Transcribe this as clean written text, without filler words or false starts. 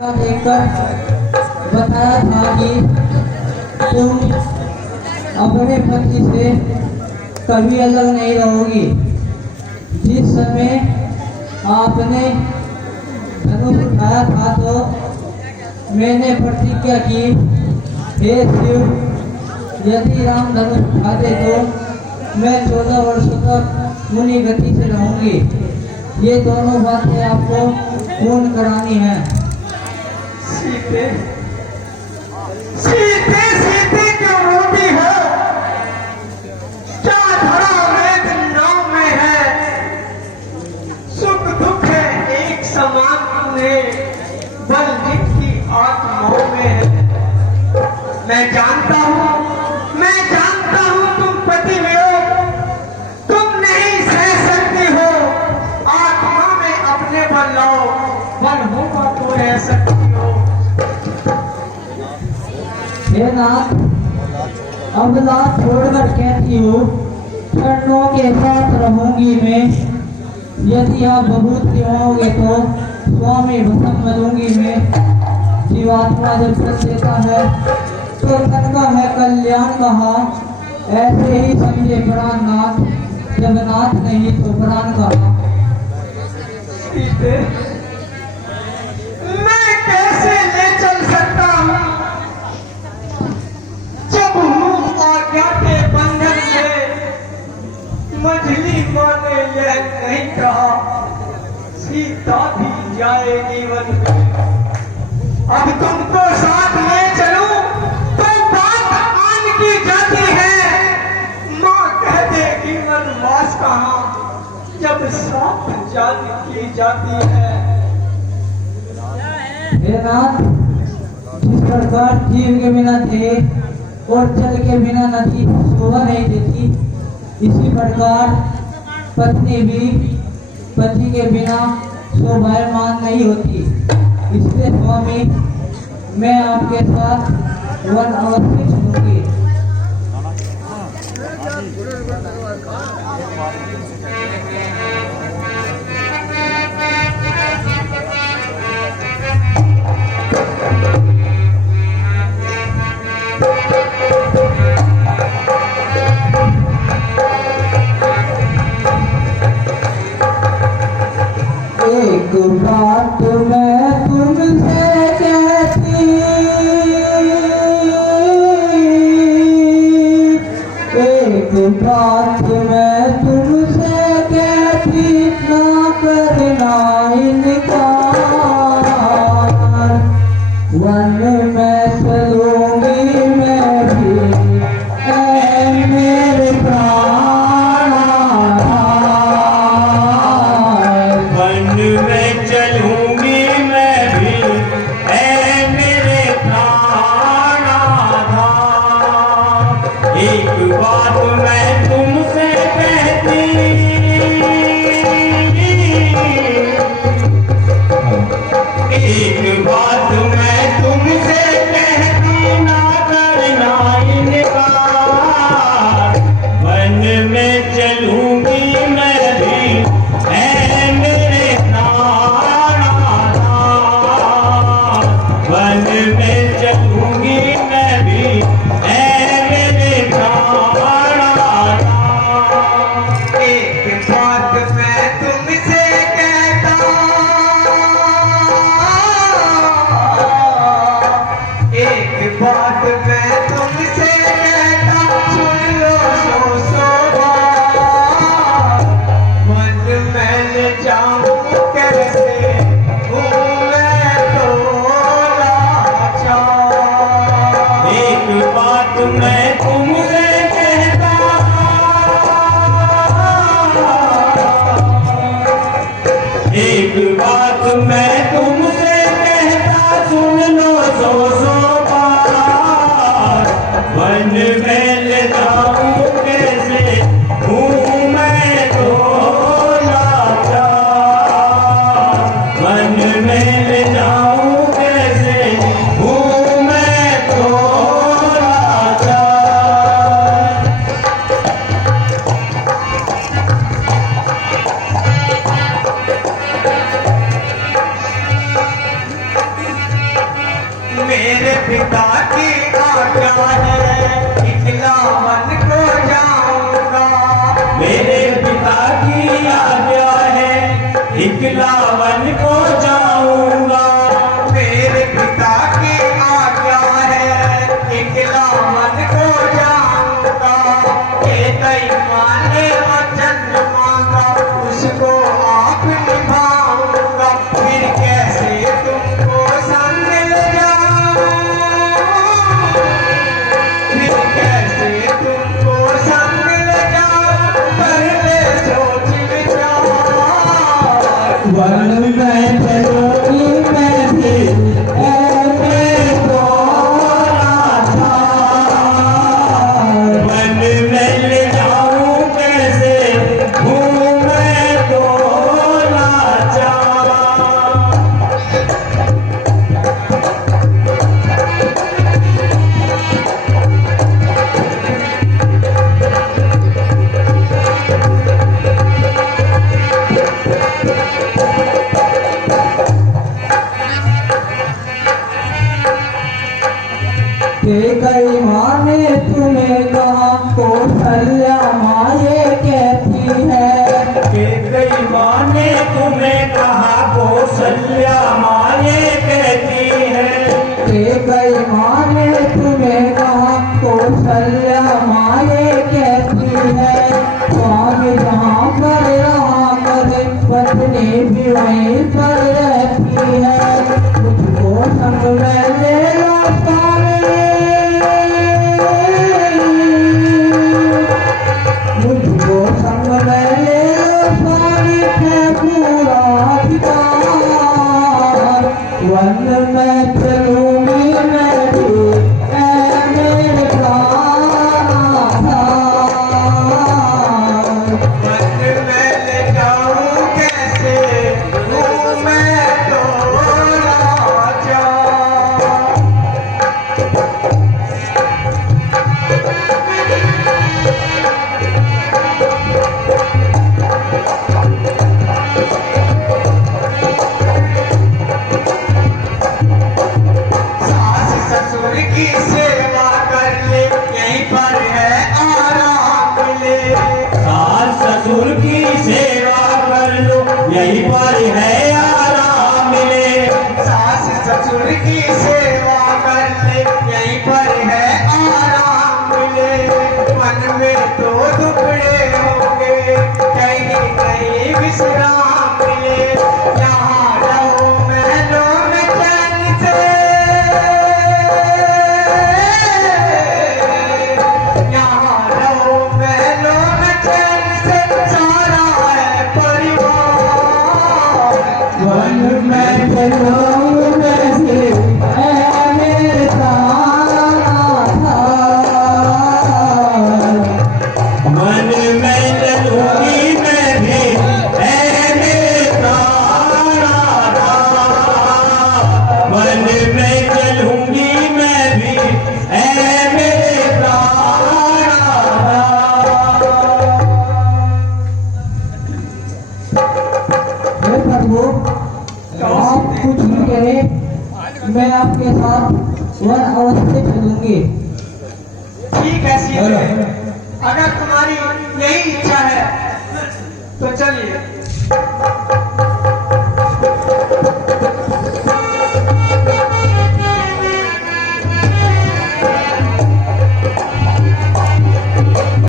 देखकर बताया था कि तुम अपने पति से कभी अलग नहीं रहोगी। जिस समय आपने धनुष उठाया था तो मैंने प्रतिज्ञा की, हे शिव, यदि राम धनुष उठाते तो मैं 14 वर्षों तक मुनि गति से रहूंगी। ये दोनों बातें आपको पूर्ण करानी है। सीते सीते सीते क्यों रोती हो? क्या धरा वेद नाम में है? सुख दुख है एक समान में, बल की आत्माओं में है। मैं जानता हूँ तुम पति वियोग तुम नहीं सह सकती हो। आत्मा में अपने बल लाओ, बल होगा तो रह सकती हो। हे नाथ, अब लात छोड़कर कहती हूँ, चरणों के साथ रहूंगी मैं। यदि आप बहुत दिवाओगे तो स्वामी भस्म मलूंगी मैं। जीवात्मा जब चल देता है तो तन का है कल्याण कहा। ऐसे ही समझे प्राणनाथ, जब नाथ नहीं तो प्राण कहा। मैं कैसे ले चल सकता हूँ जब हूँ आज्ञा के बंधन में। मझली माँ ने यह नहीं कहा, सीता भी जाएगी वन में। अब तुमको साथ ले चलूं तो बात आन की जाती है। माँ कह देगी वनवास कहाँ, जब साथ जान की जाती है। हे नाथ, जिस प्रकार जीव के बिना थे और जल के बिना नदी शोभा नहीं देती, इसी प्रकार पत्नी भी पति के बिना शोभायमान नहीं होती। इसलिए स्वामी, मैं आपके साथ वन अवश्य चलूंगी। एक बात मैं तुमसे कहती, एक बात मैं तुमसे कहती, ना करना इनकार। वन में चलूंगी मैं भी, ऐ मेरे प्राण। वन में चलूंगी मैं भी, ऐ मेरे प्राण आधार। एक बात मैं तुमसे कहती, एक बात मैं तुमसे कहती, ना करना इनकार। वन में चलूंगी मैं भी, ऐ मेरे प्राण आधार। वन में चलूंगी मैं भी, ऐ मेरे प्राण आधार। एक बात मैं तुमसे कहता, एक बात मेरे पिता की आज्ञा है इकला वन को जाऊंगा। मेरे पिता की आज्ञा है इकला वन को जाऊंगा। मेरे पिता की आज्ञा है इकला वन को जाऊंगा। ये कई माने वचन मांगा उसको आप निभाऊंगा। फिर कैसे तुमको संग ले जाऊं, फिर कैसे तुमको संग ले जाऊं, पहले सोच विचार। वन में चलूंगी मैं भी ऐसे तोरा था। वन में ले जाऊं कैसे हूँ मैं तो लाचार। कई माँ ने तुम्हें कहा कौशल्या माँ ये कहती है। कि कई माँ ने तुम्हें कहा कौशल्या माँ ये कहती है। कई माँ ने तुम्हें कहा कौशल्या माँ ये कहती है। स्वामी जहाँ पर रहा करे पत्नी भी वहीं पर रहती है। मुझको संग में ले लो स्वामी, मुझको संग में ले लो स्वामी है पूरा अधिकार। वन में चलूंगी मैं भी ऐ मेरे प्राण। वन में ले जाऊं कैसे हूँ मैं तो राजा। सास ससुर की सेवा कर ले यहीं पर है आराम मिले। सास ससुर की सेवा कर लो यहीं पर है आराम मिले। सास ससुर की सेवा कर ले यहीं पर है आराम मिले। मन में तो दुखड़े होंगे कहीं कहीं विश्राम मिले। यहाँ रहो महलों में चैन से, यहाँ रहो महलों में चैन से, सारा है परिवार। वन में चलूंगी मैं भी ऐ मेरे प्राण। मन में चलूंगी मैं भी ऐ मेरे प्राणा। मन में चलूंगी मैं भी ऐ मेरे प्राणा। हे प्रभु, आप कुछ भी कहें, मैं आपके साथ वन अवश्य चलूंगी। ठीक है सीधे, अगर तुम्हारी यही इच्छा है तो चलिए।